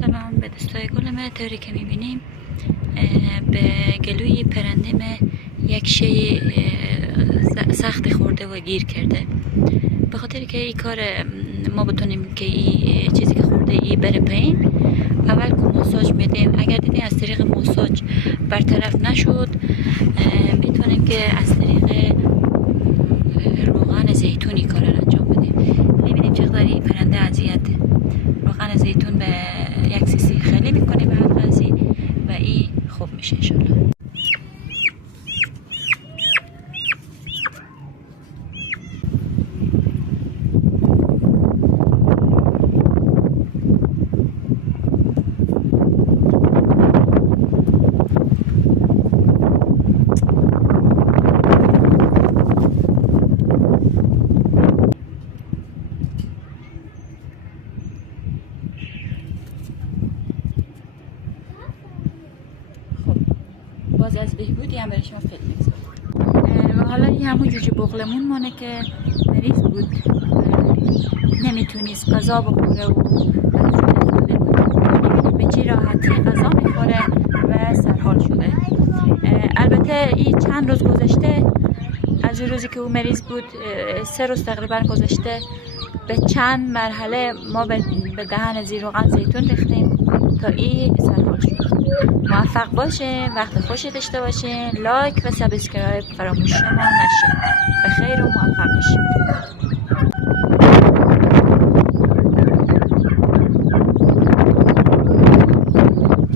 سلام به دوستای گلم. طوری که میبینیم به گلوی پرنده یک شی سخت خورده و گیر کرده. به خاطر که این کار ما بتونیم که این چیزی که خورده ای بره پایین، اول که ماساژ میدیم. اگر دیدیم از طریق ماساژ برطرف نشد، میتونیم که از طریق روغن زیتونی کار را انجام بدیم. میبینیم چقدر این پرنده اذیت. روغن زیتون به 1 cc خیلی میکنیم به هر قضیه و این خوب میشه انشالله. باز از بهبودی هم برای شما فکر میگذارم. حالا این همون جوجه بغلمون مانه که مریض بود، نمیتونیست غذا بخوره و به چی راحتی غذا میخوره و سرحال شده. البته این چند روز گذشته از روزی که او مریض بود، 3 روز تقریبا گذشته، به چند مرحله ما به دهن روغن زیتون ریختیم تا این سرحال شد. موفق باشه، وقت خوشی داشته باشین، لایک و سابسکرایب فراموش شما نشه. به خیر و موفق باشین.